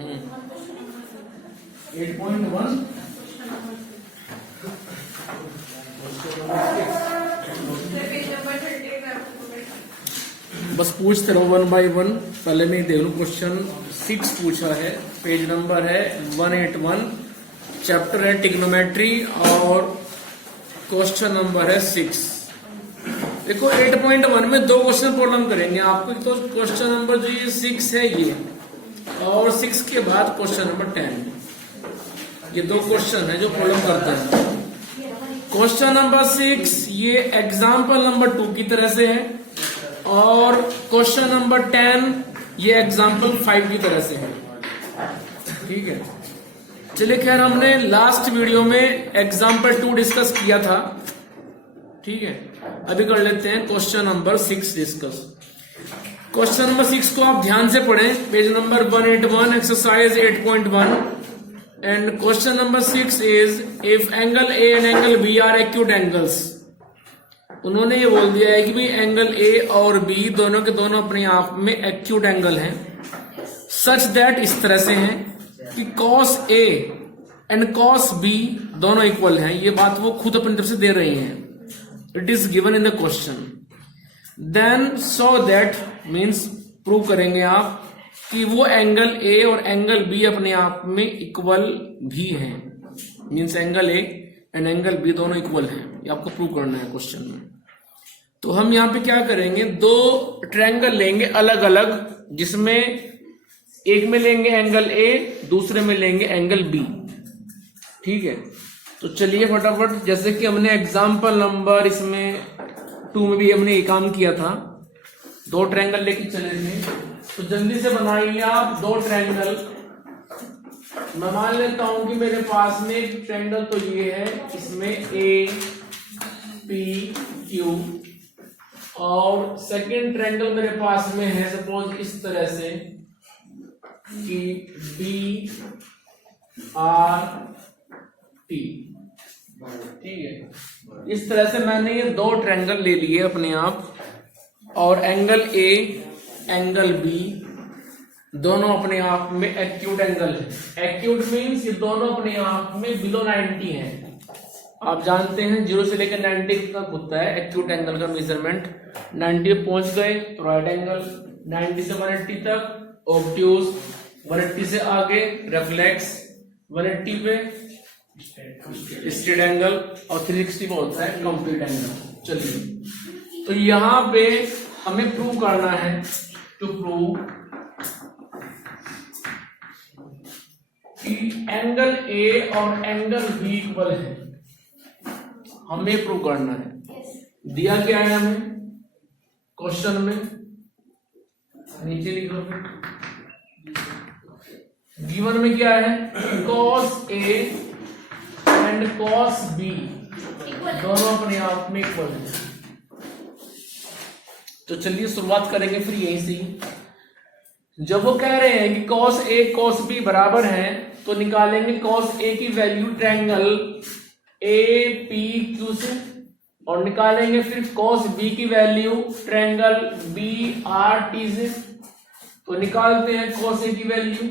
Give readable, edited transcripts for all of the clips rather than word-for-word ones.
8.1 बस पूछते रहो 1 बाय 1। पहले मैं देख लूं। क्वेश्चन 6 पूछा है, पेज नंबर है 181, चैप्टर है टिग्नोमेट्री और क्वेश्चन नंबर है 6। देखो 8.1 में 2 क्वेश्चन प्रॉब्लम करेंगे आपको। तो क्वेश्चन नंबर जो ये 6 है ये, और 6 के बाद क्वेश्चन नंबर 10। ये 2 क्वेश्चन है जो प्रॉब्लम करते हैं। क्वेश्चन नंबर 6 ये एग्जाम्पल नंबर 2 की तरह से है, और क्वेश्चन नंबर 10 ये एग्जाम्पल 5 की तरह से है। ठीक है, चलिए खैर हमने लास्ट वीडियो में एग्जाम्पल 2 डिस्कस किया था। ठीक है, अभी कर लेते हैं question number 6 discuss. Question number 6 को आप ध्यान से पढ़ें, page number 181, exercise 8.1। And question number 6 is if angle A and angle B are acute angles. उन्होंने ये बोल दिया है कि भाई एंगल ए और बी दोनों के दोनों अपने आप में एक्यूट एंगल हैं, सच दैट इस तरह से हैं कि cos A and cos B दोनों इक्वल हैं। ये बात वो खुद अपनी तरफ से दे रही हैं। It is given in the question. Then so that means prove करेंगे आप कि वो एंगल ए और एंगल बी अपने आप में इक्वल भी हैं। Means angle A and angle B दोनों इक्वल हैं। ये आपको प्रूव करना है क्वेश्चन में। तो हम यहां पे क्या करेंगे, 2 ट्रायंगल लेंगे अलग अलग, जिसमें एक में लेंगे एंगल ए, दूसरे में लेंगे एंगल बी। ठीक है, तो चलिए फटाफट, जैसे कि हमने एग्जाम्पल नंबर इसमें 2 में भी हमने ये काम किया था, 2 ट्रायंगल लेके चले थे। तो जल्दी से बनाइए आप 2 ट्रायंगल। मैं मान लेता हूं कि मेरे पास में एक ट्रायंगल तो ये है, इसमें ए पी क्यू, और सेकेंड ट्रायंगल मेरे पास में है सपोज इस तरह से कि बी आर टी। ठीक है, इस तरह से मैंने ये 2 ट्रायंगल ले लिए अपने आप, और एंगल ए एंगल बी दोनों अपने आप में एक्यूट एंगल है। एक्यूट मीन्स ये दोनों अपने आप में बिलो 90 हैं। आप जानते हैं 0 से लेकर 90 तक होता है एक्यूट एंगल का मेजरमेंट। 90 पे पहुंच गए तो राइट एंगल, 90 से 180 तक ऑब्ट्यूज, 180 से आगे रिफ्लेक्स, 180 पे स्ट्रेट एंगल, और 360 पे होता है कंप्लीट एंगल। चलिए, तो यहां पे हमें प्रूव करना है, टू प्रूव कि एंगल ए और एंगल बी इक्वल है। हमें प्रूव करना है। दिया क्या है हमें क्वेश्चन में, नीचे लिखो। गिवन में क्या है, cos A and cos B दोनों अपने आप में इक्वल है। तो चलिए शुरुआत करेंगे फिर यहीं से। जब वो कह रहे हैं कि cos ए cos बी बराबर है, तो निकालेंगे cos ए की value triangle A P Q से, और निकालेंगे फिर cos बी की value triangle B R T से। तो निकालते हैं cos ए की वैल्यू।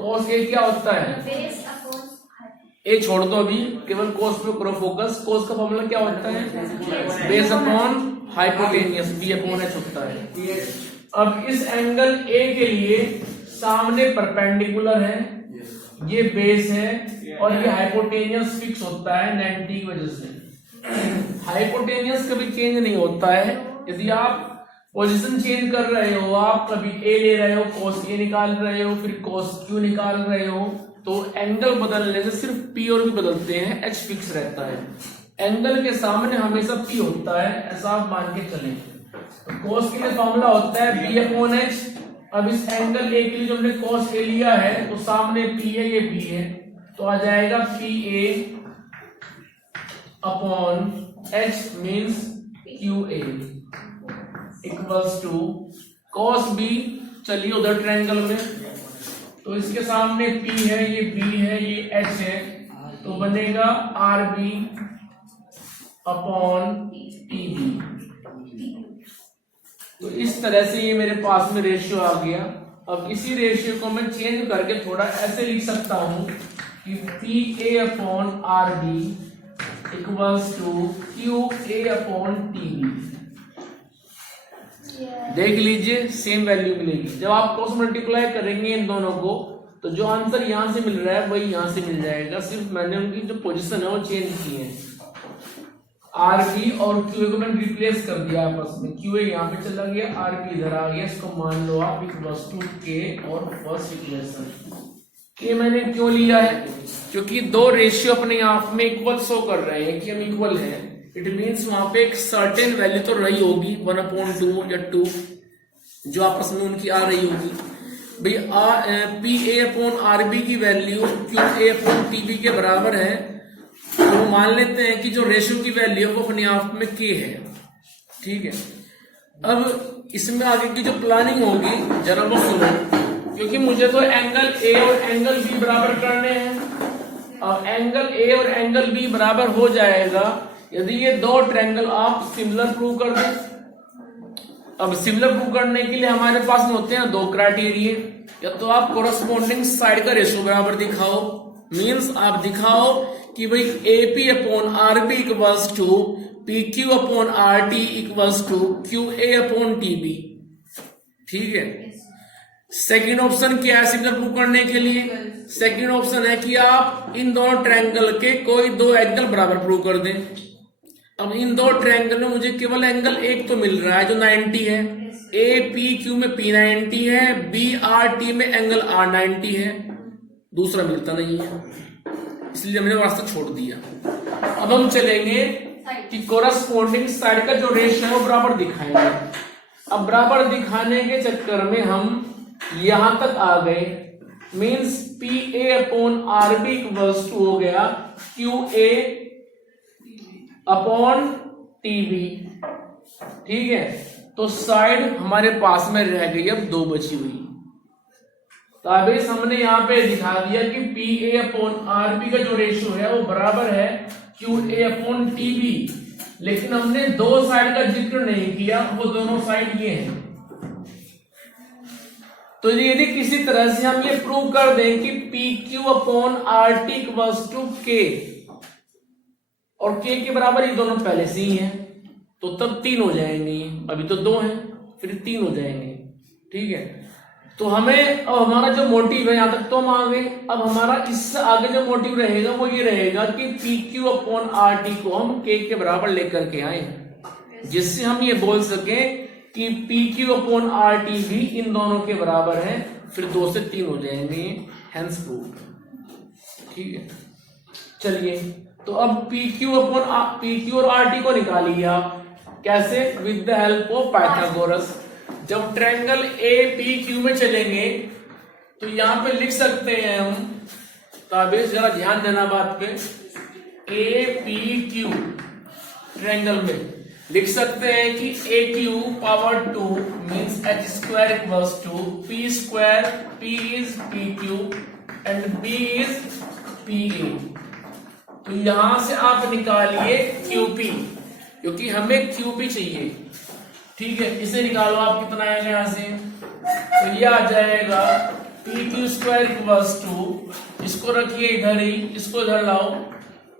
cos ए क्या होता है, ए छोड़ दो अभी, केवल cos पे करो फोकस। cos का फॉर्मूला क्या होता है, base upon hypotenuse, B upon H होता है। अब इस एंगल ए के लिए सामने परपेंडिकुलर है, ये बेस है, और ये हाइपोटेनियस फिक्स होता है 90 की वजह से। हाइपोटेनियस कभी चेंज नहीं होता है। यदि आप पोजीशन चेंज कर रहे हो, आप कभी ए ले रहे हो, cos ए निकाल रहे हो, फिर cos क्यू निकाल रहे हो, तो एंगल बदलने से सिर्फ पी और भी बदलते हैं, एच फिक्स रहता है। एंगल के सामने हमेशा पी होता है, ऐसा आप मान के चलें। तो cos के लिए फॉर्मूला होता है बी अपॉन एच। अब इस एंगल ए के लिए जो हमने cos ए लिया है, तो सामने पी है, ये बी है, तो आ जाएगा P A upon H means Q A equals to cos B. चलिए उधर ट्रायंगल में, तो इसके सामने P है, ये B है, ये H है, तो बनेगा R B upon T B. तो इस तरह से ये मेरे पास में रेशियो आ गया अब इसी रेशियो को मैं चेंज करके थोड़ा ऐसे लिख सकता हूं कि P A upon R B equals to Q A upon T B. देख लीजिए सेम वैल्यू मिलेगी। जब आप क्रॉस मल्टीप्लाई करेंगे इन दोनों को तो जो आंसर यहां से मिल रहा है वही यहां से मिल जाएगा, सिर्फ मैंने उनकी जो पोजीशन है वो चेंज की है। आर बी और क्यू को मैंने रिप्लेस कर दिया आपस में, क्यू यहाँ पे चला गया, आर बी इधर आ गया। इसको मान लो आप इक्वल्स टू के और फर्स्ट इक्वेशन। के मैंने क्यों लिया है? क्योंकि दो रेशियो अपने आप में इक्वल शो कर रहे हैं कि हम इक्वल हैं। इट मीन्स वहां पे एक सर्टेन वैल्यू तो रही होगी 1/2 या 2 जो आपस में उनकी आ रही होगी। भाई P A upon R B की value Q A upon T B के बराबर है, तो मान लेते हैं कि जो रेशियो की वैल्यू है वो अपने आप में के है। ठीक है, अब इसमें आगे की जो प्लानिंग होगी जरा वो सुनो, क्योंकि मुझे तो एंगल ए और एंगल बी बराबर करने हैं। और एंगल ए और एंगल बी बराबर हो जाएगा यदि ये दो ट्रायंगल आप सिमिलर प्रूव कर दें। अब सिमिलर प्रूव करने के लिए हमारे पास में होते हैं दो क्राइटेरिया। या तो आप कोरस्पॉन्डिंग साइड का रेशियो बराबर दिखाओ, मीन्स आप दिखाओ कि भाई A P upon R B equals to P Q upon R T equals to Q A upon T B. ठीक है, सेकेंड ऑप्शन क्या है सिमिलर प्रूव करने के लिए? सेकेंड ऑप्शन है कि आप इन दोनों ट्रायंगल के कोई दो एंगल बराबर प्रूव कर दें। अब इन दो ट्रायंगल में मुझे केवल एंगल एक तो मिल रहा है जो 90 है। ए पी क्यू में P 90 है, बी आर टी में एंगल R 90 है, दूसरा मिलता नहीं है, इसलिए हमने वास्तव छोड़ दिया। अब हम चलेंगे कि कोरस्पॉन्डिंग साइड का जो रेशियो है वो बराबर दिखाएंगे। अब बराबर दिखाने के चक्कर में हम यहां तक आ गए, means P A upon R B equals to हो गया Q A upon T B. ठीक है, तो साइड हमारे पास में रह गई अब दो बची हुई। तो अभी हमने यहां पे दिखा दिया कि P A upon R B का जो रेशियो है वो बराबर है Q A upon T B, लेकिन हमने दो साइड का जिक्र नहीं किया, वो दोनों साइड ये हैं। तो यदि किसी तरह से हम ये प्रूव कर दें कि P Q upon R T equals to K, और के के बराबर ये दोनों पहले से ही हैं, तो तब 3 हो जाएंगे। अभी तो 2 हैं, फिर 3 हो जाएंगे। ठीक है, तो हमें अब हमारा जो मोटिव है यहां तक तो हम आ गए। अब हमारा इससे आगे जो मोटिव रहेगा वो ये रहेगा कि P Q upon R T को हम के बराबर लेकर के आए, जिससे हम ये बोल सके कि P Q upon R T भी इन दोनों के बराबर है, फिर 2 से 3 हो जाएंगे, हेंस प्रूव्ड। ठीक है, चलिए तो अब पी क्यू और आर टी को निकालिए आप। कैसे? With the help of Pythagoras. जब ट्रायंगल ए पी क्यू में चलेंगे तो यहां पे लिख सकते हैं हम, तो अभी जरा ध्यान देना बात पे, ए पी क्यू ट्रायंगल में लिख सकते हैं कि A Q power 2 means H square equals to P square, P is P Q and B is P A. तो यहां से आप निकालिए क्यूपी, क्योंकि हमें क्यूपी चाहिए। ठीक है, इसे निकालो आप, कितना आएगा यहां से, तो ये आ जाएगा P Q square equals to, इसको रखिए इधर ही, इसको इधर लाओ,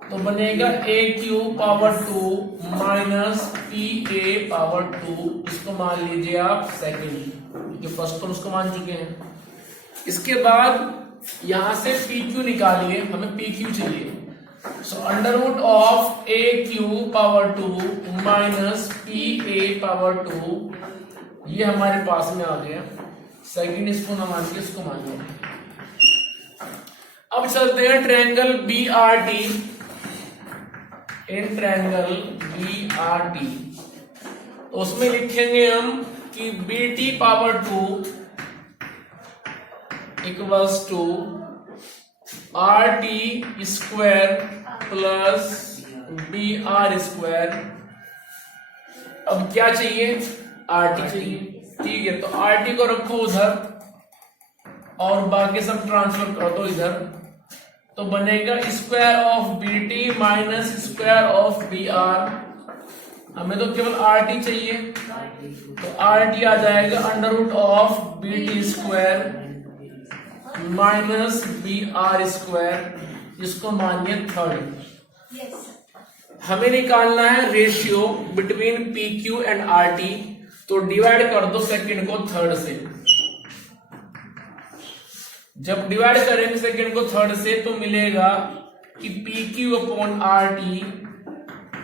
तो बनेगा A Q power 2 minus P A power 2। इसको मान लीजिए आप सेकेंड, क्योंकि फर्स्ट तो उसको मान चुके हैं। इसके बाद यहां से पी क्यू निकालिए, हमें पी क्यू चाहिए। So under root of a q power 2 minus p a power 2, ये हमारे पास में आ गया। सेकंड इसको ना मान के इसको मान लिया। अब चलते हैं triangle B R T. In triangle B R T तो उसमें लिखेंगे हम कि B T power 2 equals to R T square plus B are square. अब क्या चाहिए? आर टी चाहिए। ठीक है, तो आर टी को रखो उधर और बाकी सब ट्रांसफर कर दो इधर, तो बनेगा square of B T minus square of B R. हमें तो केवल आर टी चाहिए, तो आर टी आ जाएगा under root of B T square minus B are square, इसको मानिए थर्ड। हमें निकालना है ratio between P Q and R T, तो डिवाइड कर दो सेकंड को थर्ड से। जब डिवाइड करेंगे सेकंड को थर्ड से तो मिलेगा कि P Q upon R T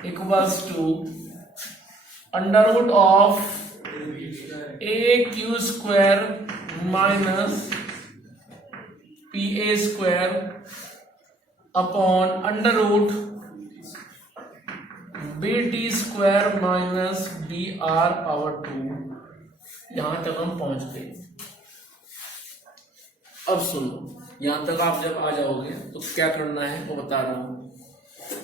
equals to under root of A Q square minus P A square upon under root B T square minus B are power 2। यहां तक हम पहुंच गए। अब सुनो, यहां तक आप जब आ जाओगे तो क्या करना है वो बता रहा हूं।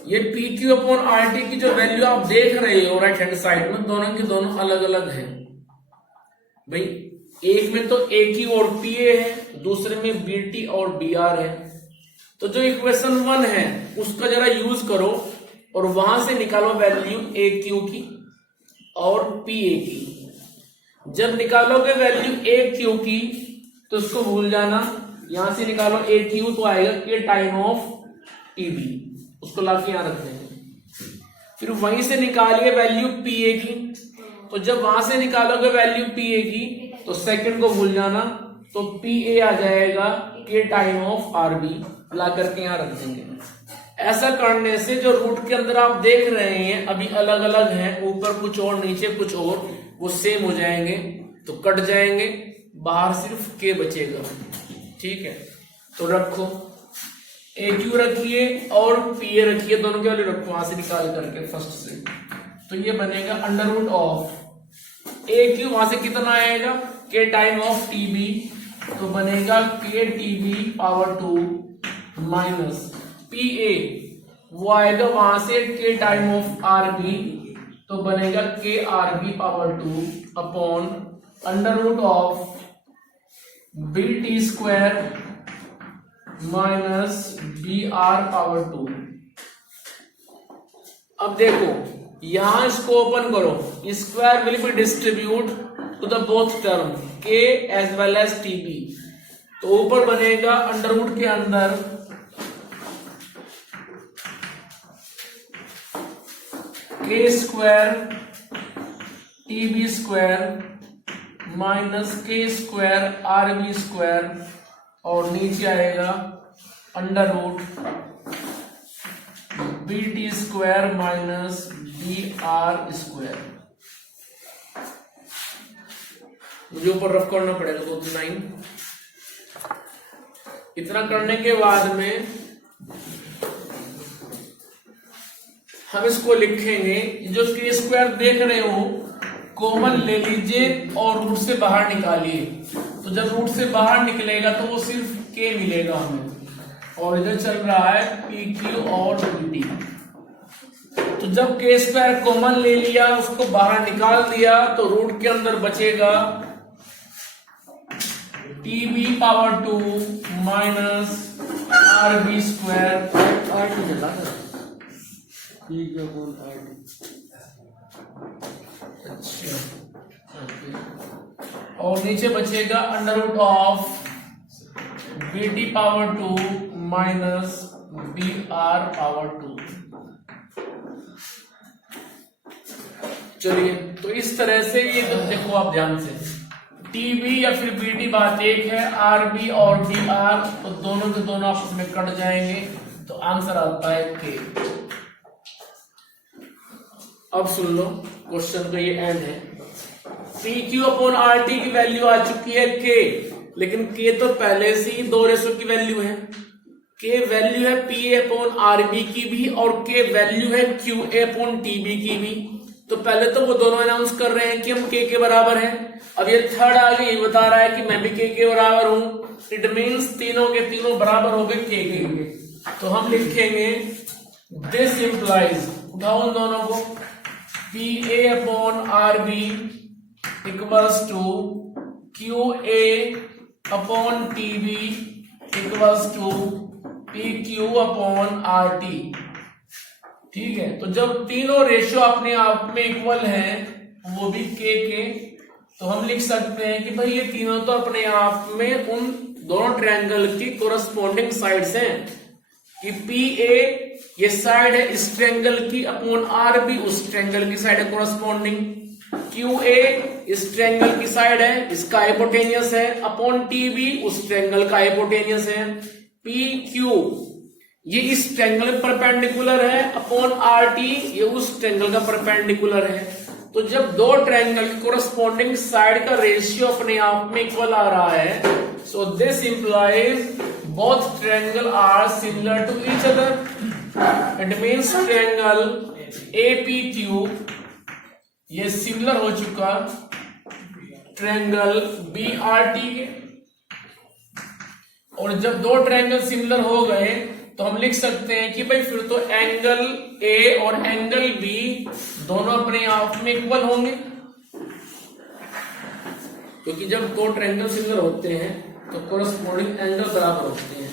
ये P Q upon R T की जो वैल्यू आप देख रहे हो राइट हैंड साइड में, दोनों की दोनों अलग अलग है भाई। एक में तो ए क्यू और पी ए है, दूसरे में बी टी और बी आर है। तो जो इक्वेशन 1 है उसका जरा यूज करो और वहां से निकालो वैल्यू ए क्यू की और पी ए की। जब निकालोगे वैल्यू ए क्यू की तो उसको भूल जाना, यहां से निकालो ए क्यू तो आएगा के टाइम ऑफ टी बी, उसको लाके यहां रख देंगे। फिर वहीं से निकालिए वैल्यू पी ए की, तो जब वहां से निकालोगे वैल्यू पी ए की तो सेकंड को भूल जाना, तो पी ए आ जाएगा के टाइम ऑफ आर बी, ला करके यहां रख देंगे। ऐसा करने से जो रूट के अंदर आप देख रहे हैं अभी अलग अलग हैं, ऊपर कुछ और नीचे कुछ और, वो सेम हो जाएंगे तो कट जाएंगे, बाहर सिर्फ के बचेगा। ठीक है, तो रखो ए क्यू रखिए और पी ए रखिए, दोनों के वाले रखो वहां से निकाल करके फर्स्ट से। तो ये बनेगा under root of A Q, वहां से कितना आएगा के टाइम ऑफ टी बी, तो बनेगा K T B power 2 minus P A, वो आएगा वहां से के टाइम ऑफ आर बी, तो बनेगा k r b power 2 upon under root of B T square minus B are power 2। अब देखो यहां इसको ओपन करो, square will be distribute to the both term k as well as t B, तो ऊपर बनेगा अंडर रूट के अंदर k square t b square minus k square r B square, और नीचे आएगा under root B T square minus B are square. मुझे ऊपर रफ करना पड़ेगा 2-9। इतना करने के बाद में हम इसको लिखेंगे, जो के स्क्वायर देख रहे हो कॉमन ले लीजिए और रूट से बाहर निकालिए, तो जब रूट से बाहर निकलेगा तो वो सिर्फ के मिलेगा हमें, और इधर चल रहा है पी क्यू और बी टी। तो जब के स्क्वायर कॉमन ले लिया, उसको बाहर निकाल दिया, तो रूट के अंदर बचेगा T B power 2 minus R B square, R T चला अच्छा, और नीचे बचेगा under root of B T power 2 minus B are power 2। चलिए, तो इस तरह से ये देखो आप ध्यान से, टी बी या फिर बी टी बात एक है, आर बी और डी आर तो दोनों के दोनों आपस में कट जाएंगे, तो आंसर आता है के। अब सुन लो क्वेश्चन का ये एंड है। P Q upon R T की वैल्यू आ चुकी है के, लेकिन के तो पहले से ही 2 की वैल्यू है। के वैल्यू है P A upon R B की भी, और के वैल्यू है Q A upon T B की भी। तो पहले तो वो दोनों अनाउंस कर रहे हैं कि हम के बराबर हैं। अब ये थर्ड आगे ये बता रहा है कि मैं भी के बराबर हूं। इट मीन्स तीनों के तीनों बराबर हो गए के। तो हम लिखेंगे दिस इंप्लाइज, उठाओ उन दोनों को, P A upon R B equals to Q A upon T B equals to P Q upon R T. ठीक है, तो जब तीनों रेशियो अपने आप में इक्वल हैं, वो भी के, तो हम लिख सकते हैं कि भाई ये तीनों तो अपने आप में उन दोनों ट्रायंगल की कोरस्पॉन्डिंग साइड्स हैं कि पी ए ये साइड है इस ट्रायंगल की, अपॉन आर भी उस ट्रायंगल की साइड है कोरस्पॉन्डिंग, क्यू ए इस ट्रायंगल की साइड है, इसका हाइपोटेनियस है, अपॉन टी भी उस ट्रायंगल का हाइपोटेनियस है, पी क्यू ये इस ट्रायंगल में परपेंडिकुलर है, अपॉन आर टी ये उस ट्रायंगल का परपेंडिकुलर है। तो जब दो ट्रायंगल की कोरस्पॉन्डिंग साइड का रेशियो अपने आप में इक्वल आ रहा है, so this implies both triangle are similar to each other. It means triangle APQ ये सिमिलर हो चुका ट्रायंगल बीआरटी के, और जब दो ट्रायंगल सिमिलर हो गए तो हम लिख सकते हैं कि भाई फिर तो एंगल ए और एंगल बी दोनों अपने आप में इक्वल होंगे, क्योंकि जब दो ट्रायंगल सिमिलर होते हैं तो कोरस्पॉन्डिंग एंगल बराबर होते हैं।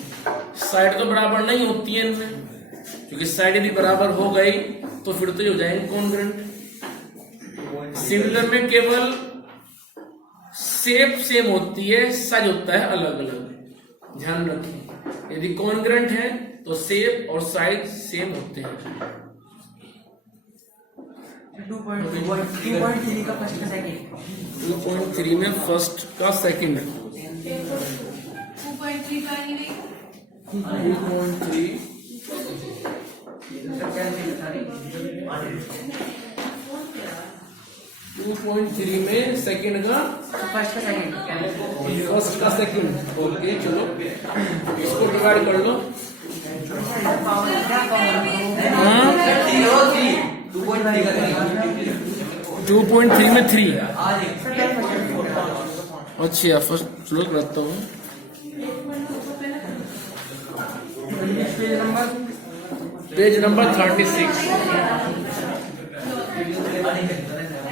साइड तो बराबर नहीं होती है इनमें, क्योंकि साइड यदि बराबर हो गई तो फिर तो ये हो जाएंगे कॉन्ग्रुएंट। सिमिलर में केवल शेप सेम होती है, साइज होता है अलग अलग, ध्यान रखें। यदि कॉन्ग्रुएंट है तो शेप और साइज सेम होते हैं। 2.3 का फर्स्ट का सेकंड, 2.3 में फर्स्ट का सेकंड, 2.3 का नहीं नहीं 2.3 2.3 में सेकंड का फर्स्ट का सेकंड, फर्स्ट का सेकंड। ओके चलो इसको डिवाइड कर लो। हाँ 2.3 में 3। अच्छा फर्स्ट फ्लो करता हूँ। Page number 36,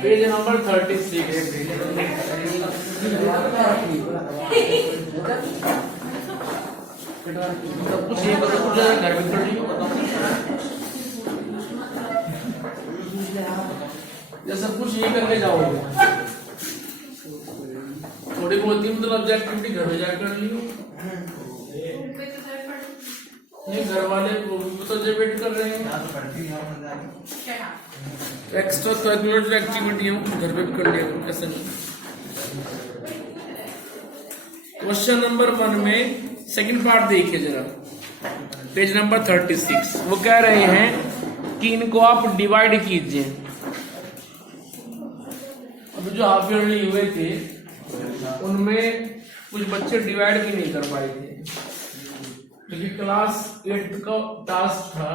page number 36। सब कुछ ये बता, कुछ घर में कर लियो, ये सब कुछ ये करके जाओगे, थोड़ी बहुत ही मतलब ऑब्जेक्टिविटी घर में जाकर कर लियो। ये घर वाले तो जो वेट कर रहे हैं, एक्स्ट्रा करिकुलर एक्टिविटी हम घर पे भी कर लिया, कैसे नहीं। क्वेश्चन नंबर 1 में सेकंड पार्ट देखिए जरा, पेज नंबर 36। वो कह रहे हैं कि इनको आप डिवाइड कीजिए। अब जो हाफ ईयरली हुए थे उनमें कुछ बच्चे डिवाइड भी नहीं कर पाए थे, क्योंकि क्लास 8 का टास्क था,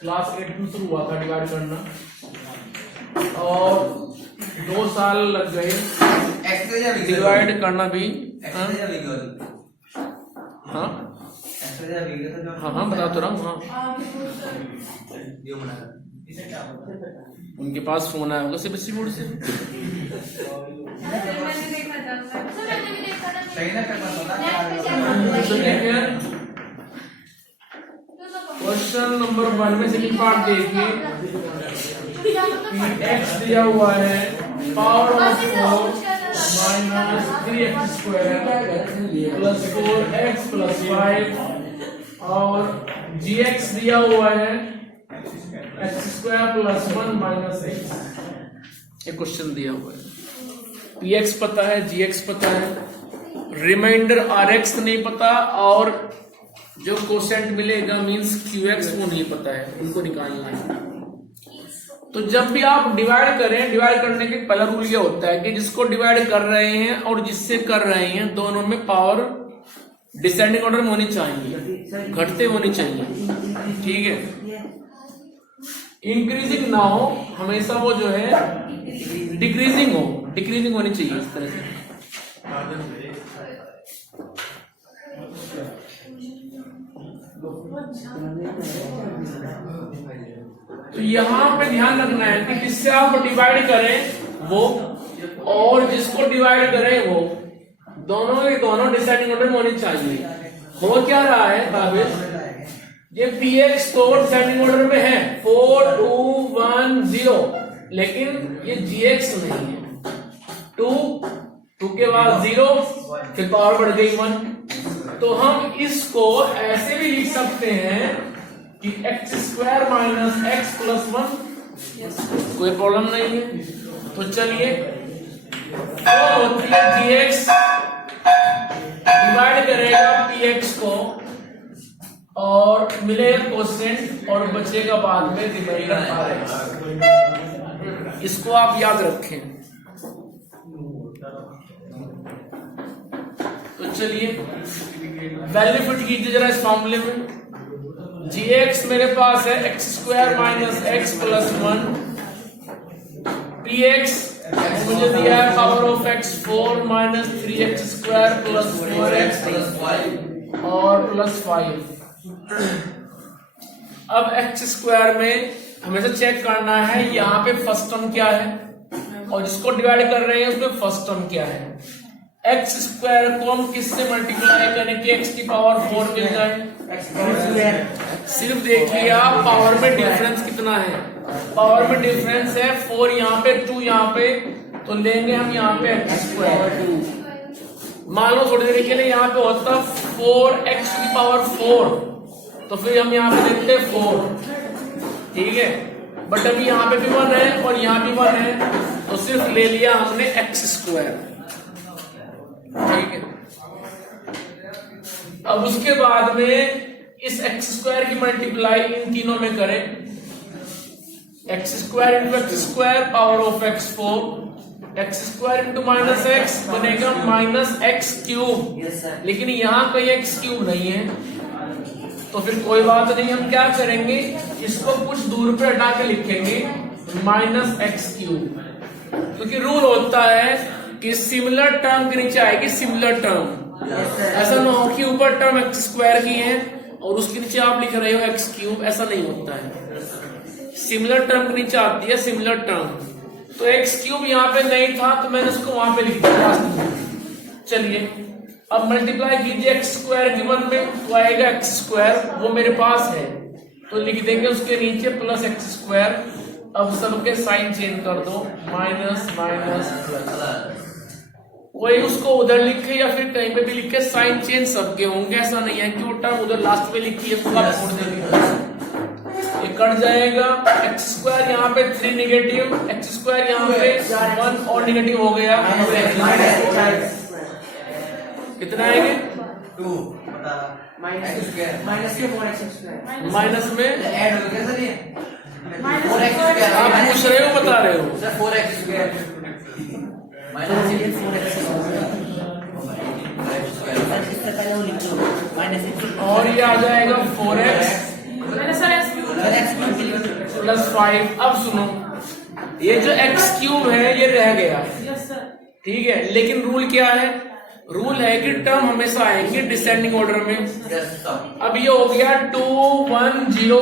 क्लास 8 में शुरू हुआ था डिवाइड करना, और 2 साल लग गए डिवाइड करना भी। हाँ हाँ बता तो रहा हूँ। हाँ उनके पास फोन आया होगा सीबीएसई बोर्ड से। मैंने देखा था, मैंने भी देखा था। क्वेश्चन नंबर 1 में सेकंड पार्ट देखिए। एक्स दिया हुआ है power of 4 minus 3x square plus 4x plus 5, और gx दिया हुआ है x square plus 1 minus x। ये क्वेश्चन दिया हुआ है, px पता है, gx पता है, रिमाइंडर rx नहीं पता, और जो कोसेंट मिलेगा मींस qx वो नहीं पता है, उनको निकालना है। तो जब भी आप डिवाइड करें, डिवाइड करने के पहला रूल ये होता है कि जिसको डिवाइड कर रहे हैं और जिससे कर रहे हैं दोनों में पावर डिसेंडिंग ऑर्डर में होनी चाहिए, घटते होनी चाहिए, ठीक है। इंक्रीजिंग ना हो, हमेशा वो जो है डिक्रीजिंग हो, डिक्रीजिंग होनी चाहिए इस तरह से। तो यहां पे ध्यान रखना है कि किससे आप डिवाइड करें वो, और जिसको डिवाइड करें वो, दोनों के दोनों डिसाइडिंग ऑर्डर में होनी चाहिए। हो क्या रहा है काबिल, ये px तो डिसेंडिंग ऑर्डर में है 4 2 1 0, लेकिन ये gx नहीं है। 2 के बाद 0, फिर पावर बढ़ गई 1। तो हम इसको ऐसे भी लिख सकते हैं कि x square minus x plus 1, कोई प्रॉब्लम नहीं है। तो चलिए तो होती है gx डिवाइड करेगा px को और मिलेगा कोसेंट और बचेगा बाद में रिमाइंडर rx। इसको आप याद रखें। तो चलिए वैल्यू फिट कीजिए जरा इस फॉर्मूले में। gx मेरे पास है x square minus x plus 1, px मुझे दिया है power of x 4 minus 3x square plus 4x plus 5 और प्लस 5। अब x स्क्वायर में हमेशा चेक करना है यहाँ पे फर्स्ट टर्म क्या है और जिसको डिवाइड कर रहे हैं उसमें फर्स्ट टर्म क्या है। x स्क्वायर को हम किससे मल्टीप्लाई करें कि x की पावर 4 मिल जाए। सिर्फ देखिए आप पावर में डिफरेंस कितना है। पावर में डिफरेंस है 4 यहाँ पे 2 यहाँ पे, तो लेंगे हम यहाँ पे x स्क्वायर। मान लो थोड़ी देर के लिए यहाँ पे होता 4x की पावर 4, तो फिर हम यहाँ पे देखते 4, ठीक है। बट अभी यहाँ पे भी 1 है और यहाँ भी 1 है, तो सिर्फ ले लिया हमने x स्क्वायर, ठीक है। अब उसके बाद में इस x स्क्वायर की मल्टीप्लाई इन तीनों में करें। x square into x square power of x 4, x square into minus x बनेगा माइनस एक्स क्यूब, लेकिन यहाँ कोई x क्यूब नहीं है, तो फिर कोई बात नहीं। हम क्या करेंगे, इसको कुछ दूर पे हटा के लिखेंगे माइनस एक्स क्यूब, क्योंकि रूल होता है कि सिमिलर टर्म के नीचे आएगी सिमिलर टर्म। ऐसा ना हो कि ऊपर टर्म एक्स स्क्वायर की है और उसके नीचे आप लिख रहे हो एक्स क्यूब, ऐसा नहीं होता है। सिमिलर टर्म के नीचे आती है सिमिलर टर्म। तो एक्स क्यूब यहाँ पे नहीं था तो मैंने उसको वहां पे लिख दिया। चलिए अब मल्टीप्लाई कीजिए एक्स स्क्वायर की 1 में, तो आएगा एक्स स्क्वायर, वो मेरे पास है तो लिख देंगे उसके नीचे प्लस एक्स स्क्वायर। अब सबके साइन चेंज कर दो, माइनस माइनस प्लस। कोई उसको उधर लिखे या फिर कहीं पे भी लिखे, साइन चेंज सबके होंगे। ऐसा नहीं है कि वो टर्म उधर लास्ट में लिखी है तो आप छोड़ देंगे, ये कट जाएगा। एक्स स्क्वायर यहाँ पे 3 निगेटिव, एक्स स्क्वायर यहाँ पे 1 और निगेटिव हो गया, कितना आएंगे 2 माइनस के 4x स्क्वायर माइनस में ऐड हो गया सर। ये आप पूछ रहे हो बता रहे हो sir 4x square minus 4x और ये आ जाएगा 4x प्लस 5। अब सुनो, ये जो x क्यूब है ये रह गया, ठीक है, लेकिन रूल क्या है, रूल है कि टर्म हमेशा आएंगे डिसेंडिंग ऑर्डर में। अब ये हो गया 2 1 0,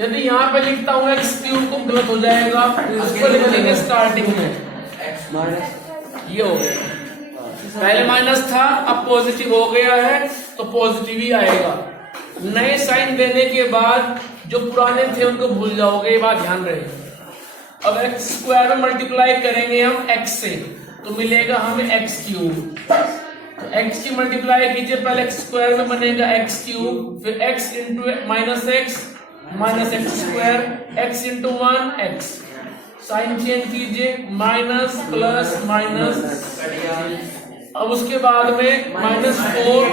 यदि यहाँ पे लिखता हूँ एक्स क्यूब को गलत हो जाएगा, उसको लिख देंगे स्टार्टिंग में, ये हो गया। पहले माइनस था अब पॉजिटिव हो गया है तो पॉजिटिव ही आएगा। नए साइन देने के बाद जो पुराने थे उनको भूल जाओगे, ये बात ध्यान रहे। अब एक्स स्क्वायर में मल्टीप्लाई करेंगे हम एक्स से तो मिलेगा हमें एक्स क्यूब। तो एक्स की मल्टीप्लाई कीजिए, पहले एक्स स्क्वायर में बनेगा एक्स क्यूब, फिर x into minus x square, x into 1 x. Sign change कीजिए, माइनस प्लस माइनस। अब उसके बाद में माइनस 4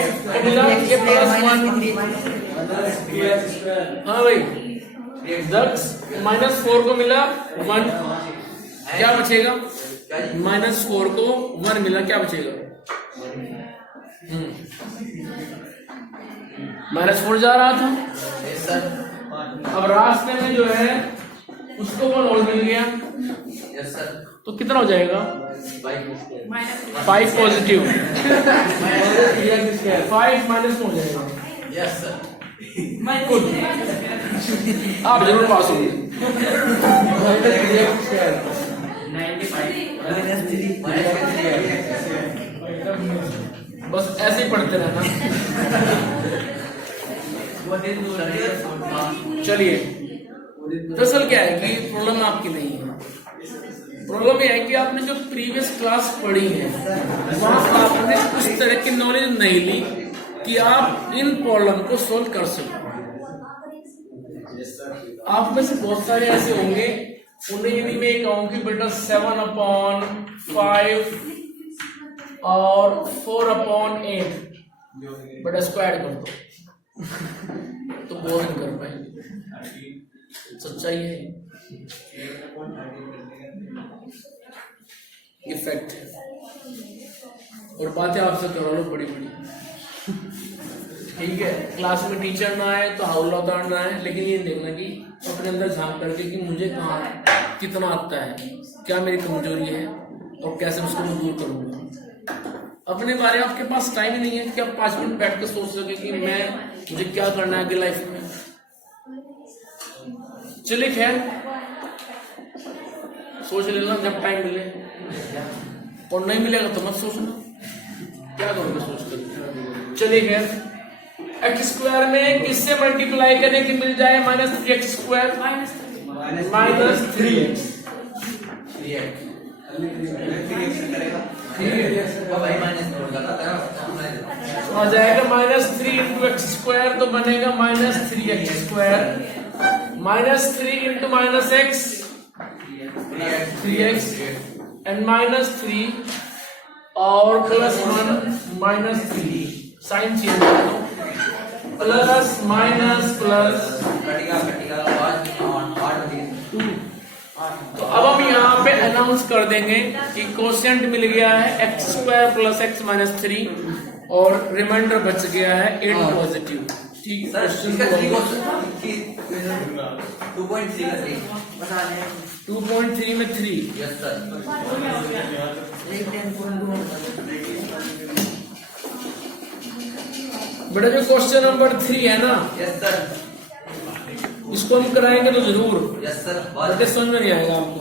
मिला, ये प्लस 1। हाँ भाई, माइनस 4 को मिला 1, क्या बचेगा, माइनस 4 को 1 मिला, क्या बचेगा, माइनस 4 जा रहा था। अब रास्ते में जो है उसको 1 और मिल गया, तो कितना हो जाएगा 5 पॉजिटिव, 5 माइनस हो जाएगा। गुड, आप जरूर पास होंगे। बस ऐसे ही पढ़ते रहना। चलिए, दरअसल क्या है कि प्रॉब्लम आपकी नहीं है। प्रॉब्लम यह है कि आपने जो प्रीवियस क्लास पढ़ी है वहां आपने उस तरह की नॉलेज नहीं ली कि आप इन प्रॉब्लम को सोल्व कर सको। आप में से बहुत सारे ऐसे होंगे, उन्हें यदि मैं कहूं कि बेटा 7/5 और 4/8 बेटा स्क्वायर कर दो, तो बहुत नहीं कर पाएंगे। सच्चाई है, ये फैक्ट है। और बातें आपसे करा लो बड़ी बड़ी, ठीक है। क्लास में टीचर ना आए तो हौला उतारना है, लेकिन ये देखना कि अपने अंदर झांक करके कि मुझे कहाँ कितना आता है, क्या मेरी कमजोरी है और कैसे उसको मैं दूर करूंगा। अपने बारे में आपके पास टाइम ही नहीं है कि आप 5 मिनट बैठ कर सोच सके कि मुझे क्या करना है आगे लाइफ में। चलिए खैर, सोच लेना जब टाइम मिले, और नहीं मिलेगा तो मत सोचना, क्या करोगे सोच कर। चलिए खैर, एक्स स्क्वायर में किससे मल्टीप्लाई करें कि मिल जाए -3x²? -3x। आ जाएगा -3 × x², तो बनेगा -3x², -3 × -x 3x, एंड -3 और +1 -3, साइन चेंज कर दो, प्लस माइनस प्लस। तो अब हम यहाँ पे अनाउंस कर देंगे कि कोशेंट मिल गया है x² + x - 3 और रिमाइंडर बच गया है 8 पॉजिटिव। ठीक है, 2.3 में 3। बेटा जो क्वेश्चन नंबर 3 है ना, इसको हम कराएंगे तो जरूर, बट समझ में नहीं आएगा आपको,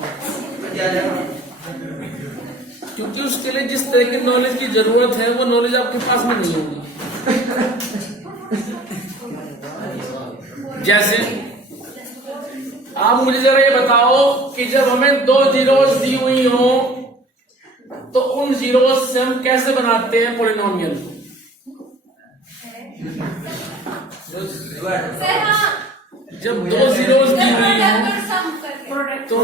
क्योंकि उसके लिए जिस तरह की नॉलेज की जरूरत है वो नॉलेज आपके पास में नहीं होगी। जैसे आप मुझे जरा ये बताओ कि जब हमें 2 जीरोस दी हुई हो तो उन जीरोस से हम कैसे बनाते हैं पॉलिनोमियल? जब 2 जीरोस दी हुई हो तो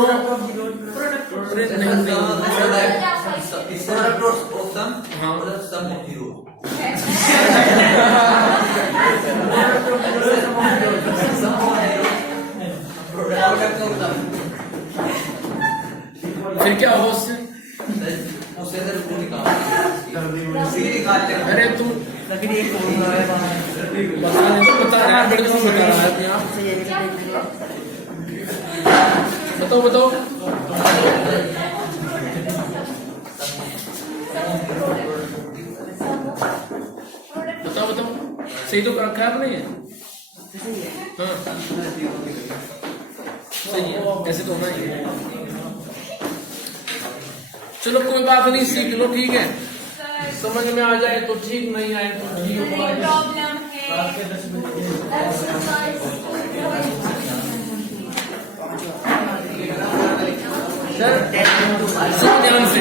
फिर क्या होगा उससे? अरे तुम बता रहा है, बता रहा है आप, बताओ बताओ। बताओ बताओ, सही तो खराब नहीं है? हाँ सही है, ऐसे तो होना ही है। चलो कोई बात नहीं, सीख लो, ठीक है। समझ में आ जाए तो ठीक, नहीं आए तो ठीक। सर ध्यान से,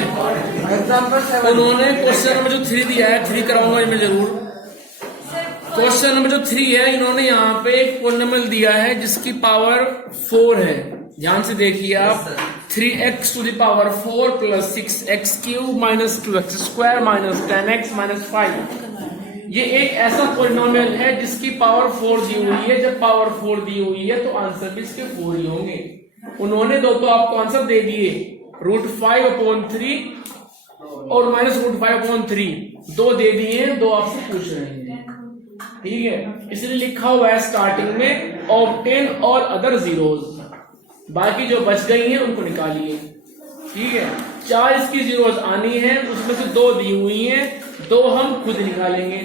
उन्होंने क्वेश्चन नंबर जो 3 दिया है, 3 कराऊंगा मैं जरूर। क्वेश्चन नंबर जो 3 है, इन्होंने यहाँ पे एक पॉलिनोमियल दिया है जिसकी पावर 4 है। ध्यान से देखिए आप, 3x⁴ + 6x³ - 2x² - 10x - 5। ये एक ऐसा पॉलिनोमियल है जिसकी पावर 4 दी हुई है। जब पावर 4 दी हुई है तो आंसर भी इसके 4 ही होंगे। उन्होंने दो तो आपको आंसर दे दिए, √5/3 और -√5/3, 2 दे दिए हैं, 2 आपसे पूछ रहे हैं, ठीक है। इसलिए लिखा हुआ है स्टार्टिंग में ऑब्टेन ऑल अदर जीरोस, बाकी जो बच गई हैं उनको निकालिए, ठीक है। 4 इसकी जीरोस आनी है, उसमें से 2 दी हुई हैं, 2 हम खुद निकालेंगे।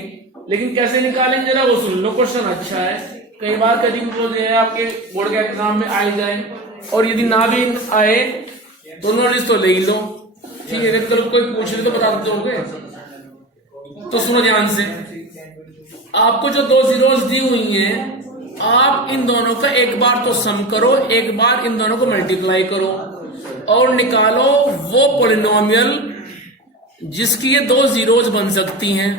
लेकिन कैसे निकालेंगे जरा वो सुन लो, क्वेश्चन अच्छा है। कई बार कभी वो जो है आपके बोर्ड के एग्जाम में आ जाए, और यदि ना भी आए तो नॉलेज तो ले ही लो, ठीक है। अगर कोई पूछ ले तो बता दोगे। तो सुनो ध्यान से, आपको जो 2 जीरोस दी हुई हैं आप इन दोनों का एक बार तो सम करो, एक बार इन दोनों को मल्टीप्लाई करो और निकालो वो पॉलिनोमियल जिसकी ये दो जीरोज बन सकती हैं।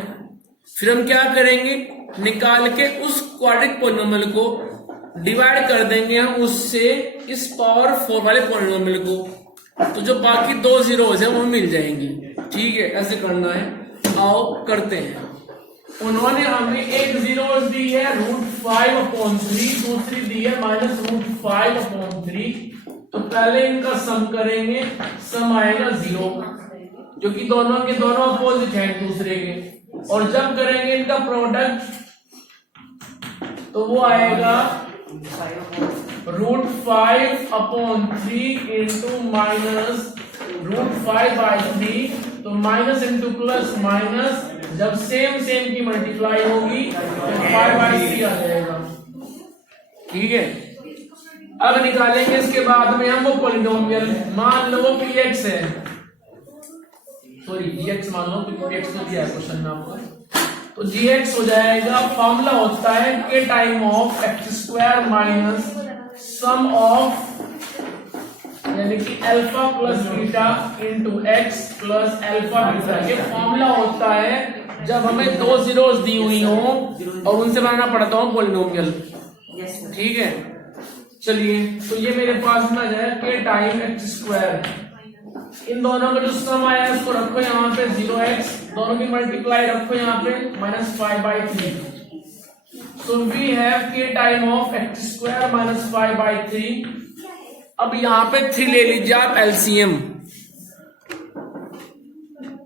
फिर हम क्या करेंगे, निकाल के उस क्वाड्रिक पॉलिनोमियल को डिवाइड कर देंगे हम उससे इस पावर 4 वाले पॉलिनोमियल को, तो जो बाकी दो जीरोज है वो मिल जाएंगी। ठीक है, ऐसे करना है। आओ करते हैं। उन्होंने हमें एक जीरो दी है √5/3, दूसरी दी है -√5/3। तो पहले इनका सम करेंगे, सम आएगा 0, जो कि दोनों के दोनों अपोजिट हैं एक दूसरे के। और जब करेंगे इनका प्रोडक्ट तो वो आएगा √5/3 इंटू -√5/3। तो माइनस इंटू प्लस माइनस, जब सेम की मल्टीप्लाई होगी तो 5/3 आ जाएगा। ठीक है, अब निकालेंगे इसके बाद में हम वो पॉलिनोमियल, मान लो वो px है, सॉरी gx मान लो, क्योंकि px तो दिया है क्वेश्चन में आपको। तो gx हो जाएगा, फॉर्मूला होता है k time of x² minus sum of, यानी कि alpha plus beta into x plus alpha beta. ये फॉर्मूला होता है जब हमें दो जीरोस दी हुई हो और उनसे बनाना पड़ता हो पॉलिनोमियल। ठीक है, चलिए, तो ये मेरे पास ना जाए k टाइम x², इन दोनों का जो सम आया है उसको रखो यहाँ पे 0x, दोनों की मल्टीप्लाई रखो यहाँ पे -5/3। So we have k time of x² -5/3। अब यहाँ पे 3 ले लीजिए आप एलसीएम,